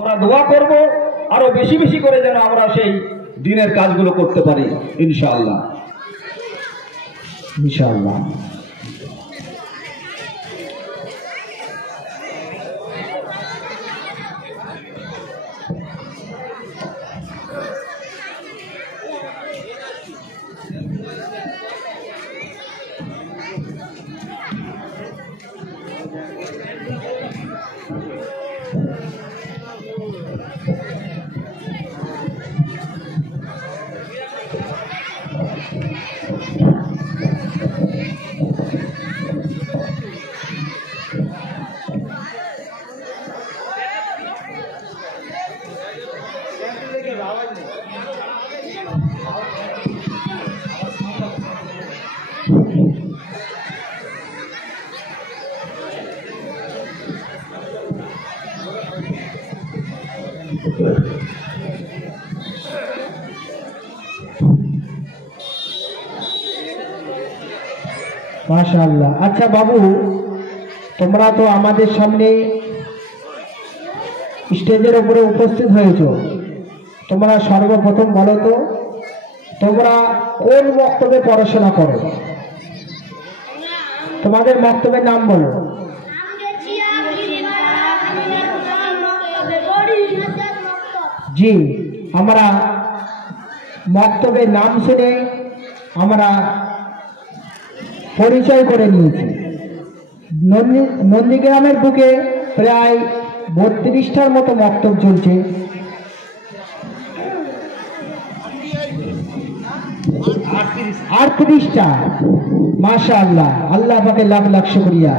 আমরা দোয়া করব আরো বেশি বেশি করে যেন আমরা সেই দিনের কাজগুলো করতে পারি ইনশাআল্লাহ ইনশাআল্লাহ। মাশাআল্লাহ। আচ্ছা বাবু, তোমরা তো আমাদের সামনে স্টেজের উপরে উপস্থিত হয়েছো, তোমরা সর্বপ্রথম বলো তো তোমরা কোন মক্তবে পড়াশোনা করো? তোমাদের মক্তবের নাম বলো। জি, আমরা মক্তবের নাম শুনে আমরা পরিচয় করে নিয়েছি। নন্দীগ্রামের বুকে প্রায় 32টার মতো মক্তব চলছে। 38টা, মাশাআল্লাহ, আল্লাহ পাকে লাখ লাখ শুকরিয়া।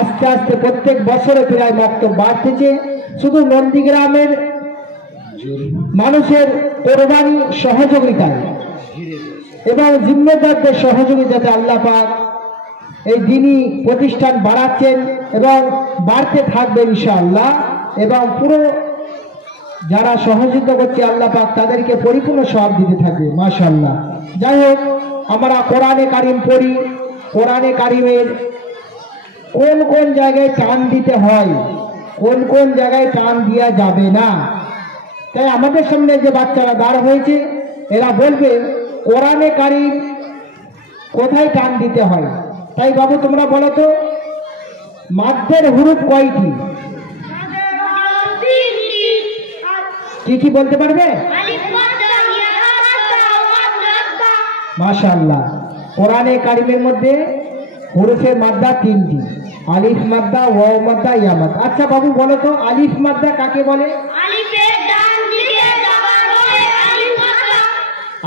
আস্তে আস্তে প্রত্যেক বছরে প্রায় মক্তব বাড়তেছে। শুধু নন্দীগ্রামের মানুষের কোরবানি সহযোগিতায় এবং জিম্মেদারদের সহযোগিতাতে আল্লাহ পাক এই দিনই প্রতিষ্ঠান বাড়াচ্ছেন এবং বাড়তে থাকবে ইনশাআল্লাহ। এবং পুরো যারা সহযোগিতা করছে আল্লাহ পাক তাদেরকে পরিপূর্ণ সওয়াব দিতে থাকবে মাশাআল্লাহ। যাই হোক, আমরা কোরআনে কারিম পড়ি, কোরআনে কারিমের কোন কোন জায়গায় টান দিতে হয়, কোন কোন জায়গায় টান দেওয়া যাবে না, তাই আমাদের সামনে যে বাচ্চারা দাঁড় হয়েছে এরা বলবে কোরআনে কারিম কোথায় টান দিতে হয়। তাই বাবু তোমরা বলো তো মাদ্দের হুরুফ কয়টি? কি কি বলতে পারবে? মাশাআল্লাহ। কোরআনে কারিমের মধ্যে হুরুফে মাদ্দা 3টি, আলিফ মাদ্দা, ওয়াও মাদ্দা, ইয়া মাদ্দা। আচ্ছা বাবু বলো তো আলিফ মাদ্দা কাকে বলে?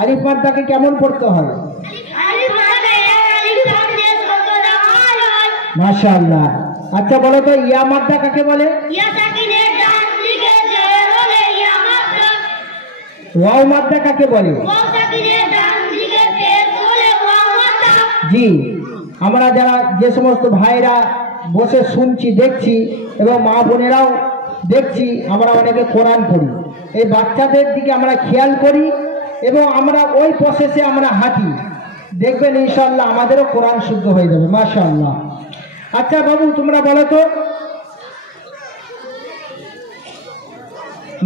আলিফ মাদ্দাকে কেমন পড়তে হয়? মাশাআল্লাহ। আচ্ছা বলো তো ইয়া মাদ্দা কাকে বলে? ওয়াও মাদ্দা কাকে বলে? জি, আমরা যারা যে সমস্ত ভাইরা বসে শুনছি দেখছি এবং মা বোনেরাও দেখছি, আমরা অনেকে কোরআন পড়ি, এই বাচ্চাদের দিকে আমরা খেয়াল করি এবং আমরা ওই প্রসেসে আমরা হাঁটি, দেখবেন ইনশাআল্লাহ আমাদেরও কোরআন শুদ্ধ হয়ে যাবে মাশাআল্লাহ। আচ্ছা বাবু তোমরা বলো তো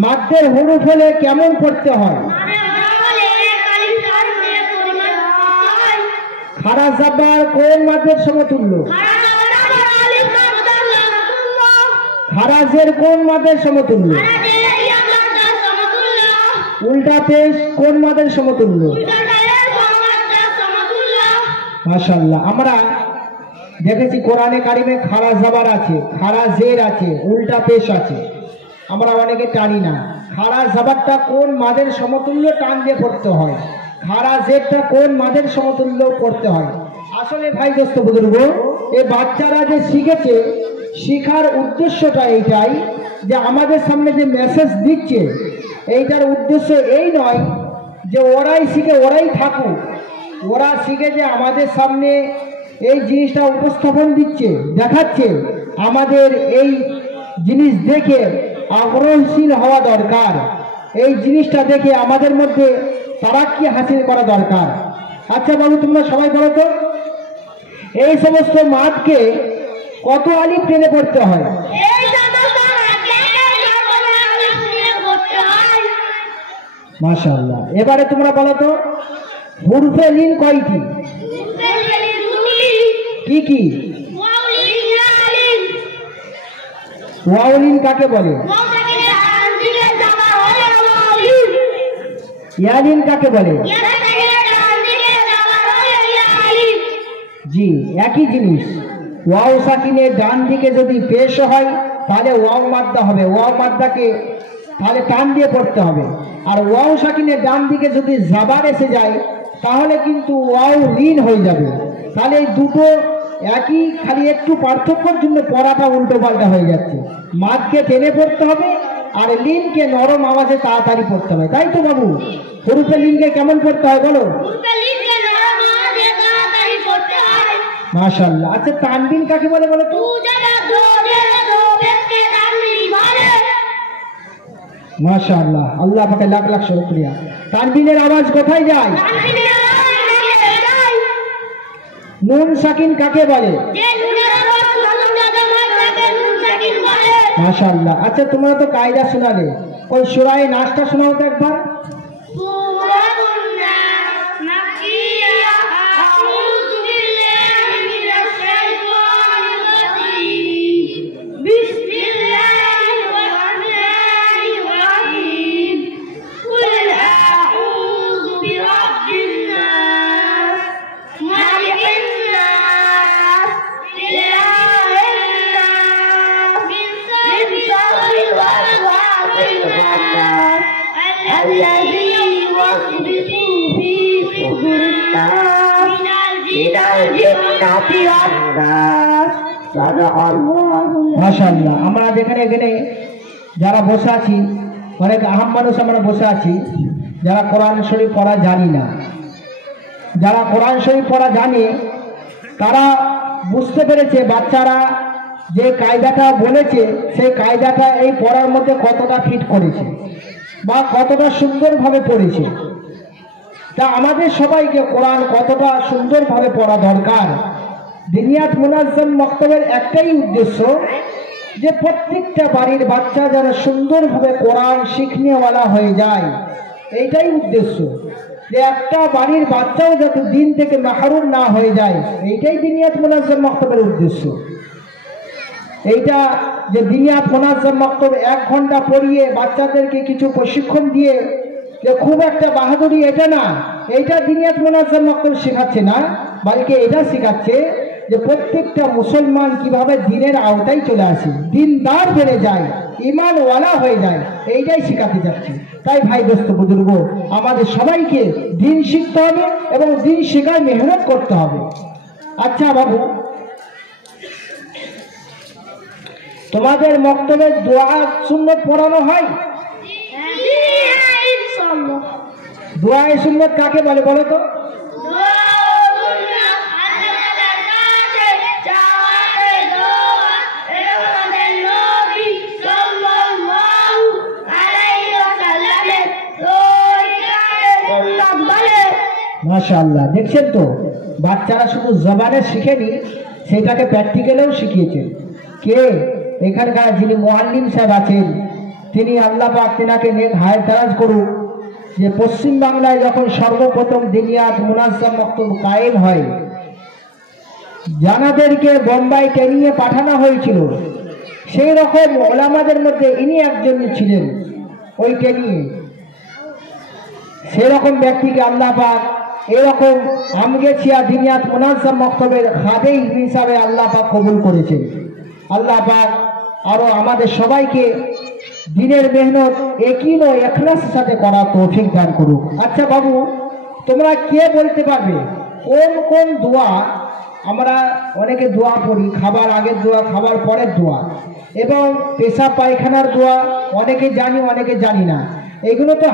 মাদ্দের হুরুফ হলে কেমন পড়তে হয়? খারা জাবার কোন মাদ্দের সমতুল্য? খারাজের কোন মাদের সমতুল্য? উল্টা পেশ কোন মাদের সমতুল্য? মাশাআল্লাহ। আমরা দেখেছি কোরআনে কারিমে খারা জাবার আছে, খারা জের আছে, উল্টা পেশ আছে, আমরা অনেকে টানি না। খারা জাবারটা কোন মাদের সমতুল্য টান দিয়ে পড়তে হয়, খারা জেরটা কোন মাদের সমতুল্য পড়তে হয়। আসলে ভাই দোস্ত বুজুর্গ, এই বাচ্চারা যে শিখেছে, শিখার উদ্দেশ্যটা এইটাই যে আমাদের সামনে যে মেসেজ দিচ্ছে এইটার উদ্দেশ্য এই নয় যে ওরাই শিখে ওরাই থাকুক, ওরা শিখে যে আমাদের সামনে এই জিনিসটা উপস্থাপন দিচ্ছে, দেখাচ্ছে। আমাদের এই জিনিস দেখে আগ্রহশীল হওয়া দরকার, এই জিনিসটা দেখে আমাদের মধ্যে তারাক্কি হাসিল করা দরকার। আচ্ছা বাবু তোমরা সবাই বলো তো এই সমস্ত মাদকে কত আলিফ টেনে পড়তে হয়? মাশাআল্লাহ। এবারে তোমরা বলো তো হুরফে লিন কয়টি? কি কি? ওয়াউলিন কাকে বলে? ইয়ালিন কাকে বলে? জি, একই জিনিস। ওয়াও সাকিনের ডান দিকে যদি পেশ হয় তাহলে ওয়াও মাদ্দা হবে, ওয়াও মাদ্দাকে তাহলে টান দিয়ে পড়তে হবে। আর ওয়াও সাকিনের ডান দিকে যদি জাবার এসে যায় তাহলে কিন্তু ওয়াও লিন হয়ে যাবে। তাহলে এই দুটো একই, খালি একটু পার্থক্যের জন্য পড়াটা উল্টো পাল্টা হয়ে যাচ্ছে। মাদকে টেনে পড়তে হবে আর লিনকে নরম আওয়াজে তাড়াতাড়ি পড়তে হবে, তাই তো বাবু? হরুফে লিনকে কেমন পড়তে হয় বলো? মাশাআল্লাহ। আচ্ছা তানবিন কাকে বলে বলো তো? মাশাআল্লাহ, আল্লাহ পাকে লাখ লাখ শুকরিয়া। তানবিনের আওয়াজ কোথায় যায়? নুন সাকিন কাকে বলে? মাশাআল্লাহ। আচ্ছা তোমরা তো কায়দা শোনালে, ওই সূরা নাসটা শোনাও তো একবার। মাশাআল্লাহ। আমরা যেখানে এখানে যারা বসে আছি, অনেক আহাম মানুষ আমরা বসে আছি যারা কোরআন শরীফ পড়া জানি না। যারা কোরআন শরীফ পড়া জানে তারা বুঝতে পেরেছে বাচ্চারা যে কায়দাটা বলেছে সেই কায়দাটা এই পড়ার মধ্যে কতটা ফিট করেছে বা কতটা সুন্দরভাবে পড়েছে। তা আমাদের সবাইকে কোরআন কতটা সুন্দরভাবে পড়া দরকার। দিনিয়াত মুনাজ্জাম মক্তবের একটাই উদ্দেশ্য যে প্রত্যেকটা বাড়ির বাচ্চা যেন সুন্দরভাবে কোরআন শিখনেওয়ালা হয়ে যায়, এইটাই উদ্দেশ্য। যে একটা বাড়ির বাচ্চাও যাতে দিন থেকে মাহরুম না হয়ে যায়, এইটাই দিনিয়াত মুনাজ্জাম মক্তবের উদ্দেশ্য। এইটা যে দিনিয়াত মুনাজ্জাম মক্তব 1 ঘন্টা পড়িয়ে বাচ্চাদেরকে কিছু প্রশিক্ষণ দিয়ে যে খুব একটা বাহাদুরি, এটা না। এইটা দিনিয়াত মুনাজ্জাম মক্তব শেখাচ্ছে না, বলকে এটা শেখাচ্ছে যে প্রত্যেকটা মুসলমান কিভাবে দিনের আওতায় চলে আসে, দিনদার বেড়ে যায়, ইমানওয়ালা হয়ে যায়, এইটাই শেখাতে যাচ্ছে। তাই ভাই দোস্ত বুজুর্গ, আমাদের সবাইকে দিন শিখতে হবে এবং দিন শেখার মেহনত করতে হবে। আচ্ছা বাবু, তোমাদের মক্তবে দোয়া সুন্নত পড়ানো হয়? দোয়া সুন্নত কাকে বলে বলো তো? মাশাআল্লাহ। দেখছেন তো, বাচ্চারা শুধু জবানে শিখেনি, সেটাকে প্র্যাকটিক্যালেও শিখিয়েছেন। কে? এখানকার যিনি মুআল্লিম সাহেব আছেন, তিনি আল্লাহ পাক তিনাকে নেক হায়াত দারাজ করুক, যে পশ্চিম বাংলায় যখন সর্বপ্রথম দিনিয়াত মুনাজ্জাম মক্তব কায়েম হয়, জানাদেরকে বোম্বাই ট্রেনিংয়ে পাঠানো হয়েছিল, সেই রকম ওলামাদের মধ্যে ইনি একজন ছিলেন ওই ট্রেনিংয়ে। সেরকম ব্যক্তিকে আল্লাহ পাক এরকম আমগেছিয়া দিনিয়াত মুনাজ্জাম মক্তবের খাদেম হিসাবে আল্লাহ পাক কবুল করেছেন। আল্লাহ পাক আরো আমাদের সবাইকে দিনের মেহনত একিন ও ইখলাসের সাথে করা তৌফিক দান করুক। আচ্ছা বাবু, তোমরা কে বলতে পারবে কোন কোন দোয়া? আমরা অনেকে দোয়া পড়ি, খাবার আগের দোয়া, খাবার পরের দোয়া, এবং পেশাব পায়খানার দোয়া অনেকে জানি, অনেকে জানি না। এগুলো তো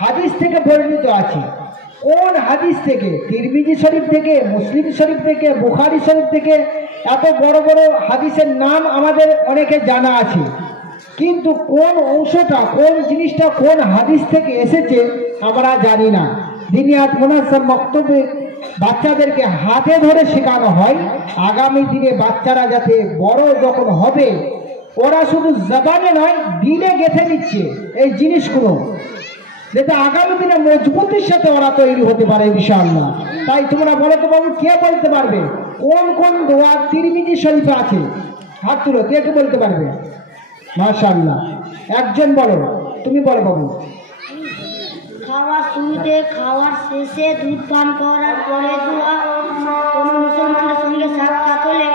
হাদিস থেকে বর্ণিত আছে। কোন হাদিস থেকে? তিরমিজি শরীফ থেকে, মুসলিম শরীফ থেকে, বুখারী শরীফ থেকে, এত বড় বড় হাদিসের নাম আমাদের অনেকে জানা আছে, কিন্তু কোন অংশটা, কোন জিনিসটা কোন হাদিস থেকে এসেছে আমরা জানি না। দিনিয়াত মুনাজ্জাম মক্তবে বাচ্চাদেরকে হাতে ধরে শেখানো হয়, আগামী দিনে বাচ্চারা যাতে বড় যখন হবে ওরা শুধু জবানে নয় দিলে গেঁথে নিচ্ছে এই জিনিসগুলো। যাতে আগামী দিনে মজবুতির সাথে ওরা তৈরি হতে পারে ইনশাআল্লাহ। তাই তোমরা বলো তো বাবু, কে বলতে পারবে কোন কোন দোয়া তিরমিজি শরীফে আছে? হাত তুলো, কে কে বলতে পারবে? মাশাআল্লাহ, একজন বলো, তুমি বলো বাবু। খাওয়ার শুরুতে, খাওয়ার শেষে, দুধ পান করার পরে দোয়া, কোনো মুসলমানের সঙ্গে সাক্ষাৎ হলে